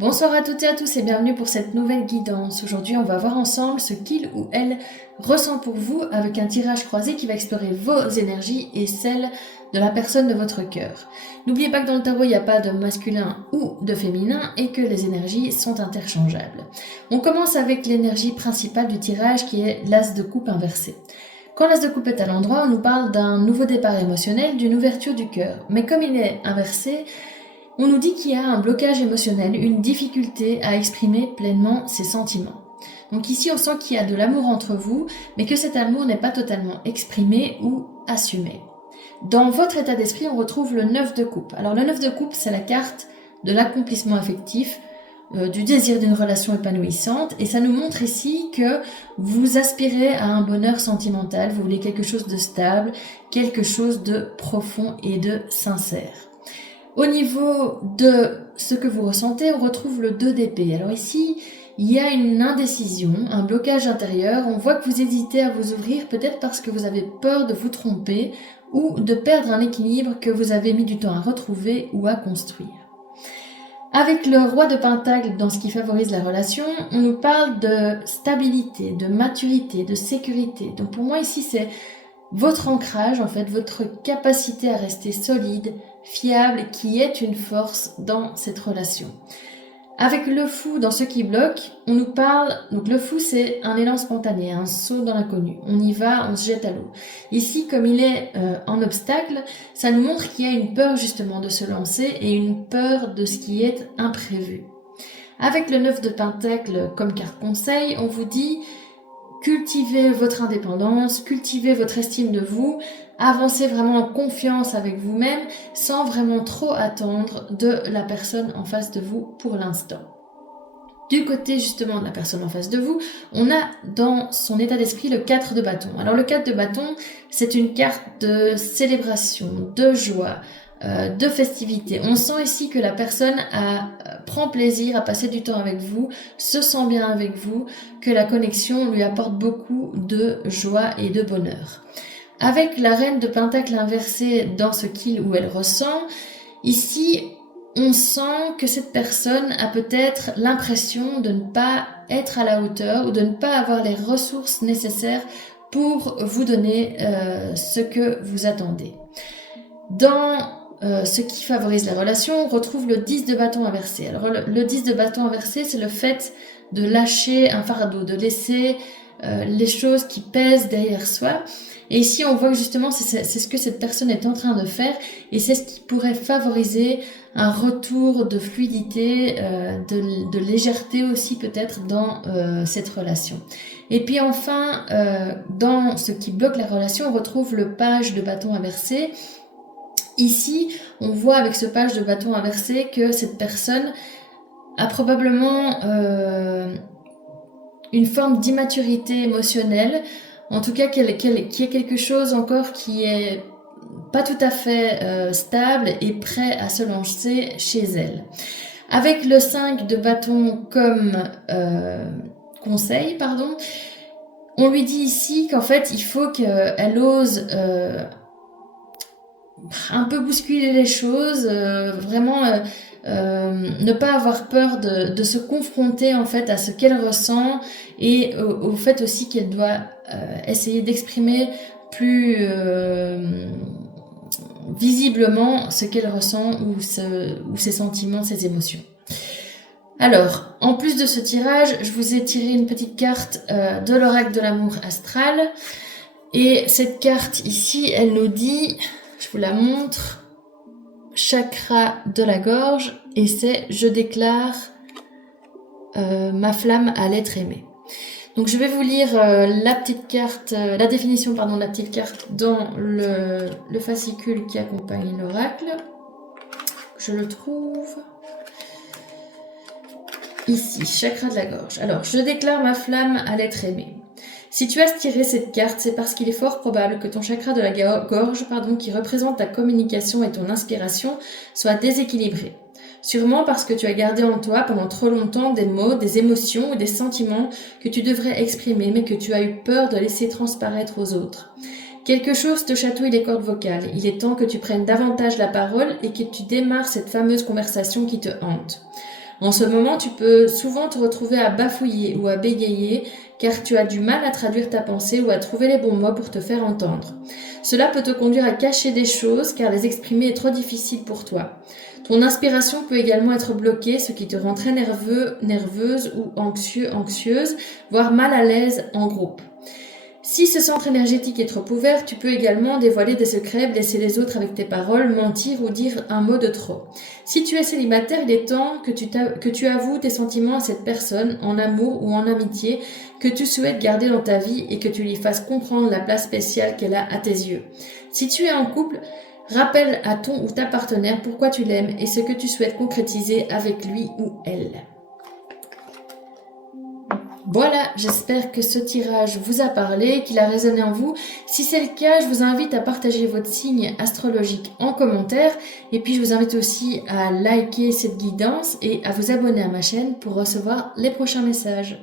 Bonsoir à toutes et à tous et bienvenue pour cette nouvelle guidance. Aujourd'hui, on va voir ensemble ce qu'il ou elle ressent pour vous avec un tirage croisé qui va explorer vos énergies et celles de la personne de votre cœur. N'oubliez pas que dans le tarot, il n'y a pas de masculin ou de féminin et que les énergies sont interchangeables. On commence avec l'énergie principale du tirage qui est l'as de coupe inversé. Quand l'as de coupe est à l'endroit, on nous parle d'un nouveau départ émotionnel, d'une ouverture du cœur. Mais comme il est inversé, on nous dit qu'il y a un blocage émotionnel, une difficulté à exprimer pleinement ses sentiments. Donc ici, on sent qu'il y a de l'amour entre vous, mais que cet amour n'est pas totalement exprimé ou assumé. Dans votre état d'esprit, on retrouve le 9 de coupe. Alors le 9 de coupe, c'est la carte de l'accomplissement affectif, du désir d'une relation épanouissante, et ça nous montre ici que vous aspirez à un bonheur sentimental, vous voulez quelque chose de stable, quelque chose de profond et de sincère. Au niveau de ce que vous ressentez, on retrouve le 2 d'épée. Alors ici, il y a une indécision, un blocage intérieur. On voit que vous hésitez à vous ouvrir, peut-être parce que vous avez peur de vous tromper ou de perdre un équilibre que vous avez mis du temps à retrouver ou à construire. Avec le roi de Pentacle dans ce qui favorise la relation, on nous parle de stabilité, de maturité, de sécurité. Donc pour moi ici, c'est votre ancrage, en fait, votre capacité à rester solide, fiable, qui est une force dans cette relation. Avec le fou dans ce qui bloque, on nous parle, donc le fou c'est un élan spontané, un saut dans l'inconnu. On y va, on se jette à l'eau. Ici, comme il est en obstacle, ça nous montre qu'il y a une peur justement de se lancer et une peur de ce qui est imprévu. Avec le 9 de Pentacle comme carte conseil, on vous dit cultivez votre indépendance, cultivez votre estime de vous, avancez vraiment en confiance avec vous-même sans vraiment trop attendre de la personne en face de vous pour l'instant. Du côté justement de la personne en face de vous, on a dans son état d'esprit le 4 de bâton. Alors le 4 de bâton, c'est une carte de célébration, de joie, de festivité. On sent ici que la personne prend plaisir à passer du temps avec vous, se sent bien avec vous, que la connexion lui apporte beaucoup de joie et de bonheur. Avec la reine de Pentacle inversée dans ce qu'il ou elle ressent, ici on sent que cette personne a peut-être l'impression de ne pas être à la hauteur ou de ne pas avoir les ressources nécessaires pour vous donner ce que vous attendez. Dans ce qui favorise la relation, on retrouve le 10 de bâton inversé. Alors le 10 de bâton inversé, c'est le fait de lâcher un fardeau, de laisser les choses qui pèsent derrière soi. Et ici, on voit que justement, c'est ce que cette personne est en train de faire et c'est ce qui pourrait favoriser un retour de fluidité, de légèreté aussi peut-être dans cette relation. Et puis enfin, dans ce qui bloque la relation, on retrouve le page de bâton inversé. Ici, on voit avec ce page de bâton inversé que cette personne a probablement une forme d'immaturité émotionnelle, en tout cas qu'il y ait quelque chose encore qui est pas tout à fait stable et prêt à se lancer chez elle. Avec le 5 de bâton comme conseil, on lui dit ici qu'en fait il faut qu'elle ose un peu bousculer les choses, vraiment ne pas avoir peur de se confronter en fait à ce qu'elle ressent et au fait aussi qu'elle doit essayer d'exprimer plus visiblement ce qu'elle ressent ou ses sentiments, ses émotions. Alors, en plus de ce tirage, je vous ai tiré une petite carte de l'oracle de l'amour astral et cette carte ici, elle nous dit, je vous la montre, chakra de la gorge et c'est je déclare ma flamme à l'être aimé. Donc je vais vous lire la définition de la petite carte dans le fascicule qui accompagne l'oracle. Je le trouve ici, chakra de la gorge. Alors, je déclare ma flamme à l'être aimé. Si tu as tiré cette carte, c'est parce qu'il est fort probable que ton chakra de la gorge, qui représente ta communication et ton inspiration, soit déséquilibré. Sûrement parce que tu as gardé en toi pendant trop longtemps des mots, des émotions ou des sentiments que tu devrais exprimer mais que tu as eu peur de laisser transparaître aux autres. Quelque chose te chatouille les cordes vocales. Il est temps que tu prennes davantage la parole et que tu démarres cette fameuse conversation qui te hante. En ce moment, tu peux souvent te retrouver à bafouiller ou à bégayer car tu as du mal à traduire ta pensée ou à trouver les bons mots pour te faire entendre. Cela peut te conduire à cacher des choses car les exprimer est trop difficile pour toi. Ton inspiration peut également être bloquée, ce qui te rend très nerveux, nerveuse ou anxieux, anxieuse, voire mal à l'aise en groupe. Si ce centre énergétique est trop ouvert, tu peux également dévoiler des secrets, blesser les autres avec tes paroles, mentir ou dire un mot de trop. Si tu es célibataire, il est temps que tu avoues tes sentiments à cette personne, en amour ou en amitié, que tu souhaites garder dans ta vie et que tu lui fasses comprendre la place spéciale qu'elle a à tes yeux. Si tu es en couple, rappelle à ton ou ta partenaire pourquoi tu l'aimes et ce que tu souhaites concrétiser avec lui ou elle. Voilà, j'espère que ce tirage vous a parlé, qu'il a résonné en vous. Si c'est le cas, je vous invite à partager votre signe astrologique en commentaire. Et puis je vous invite aussi à liker cette guidance et à vous abonner à ma chaîne pour recevoir les prochains messages.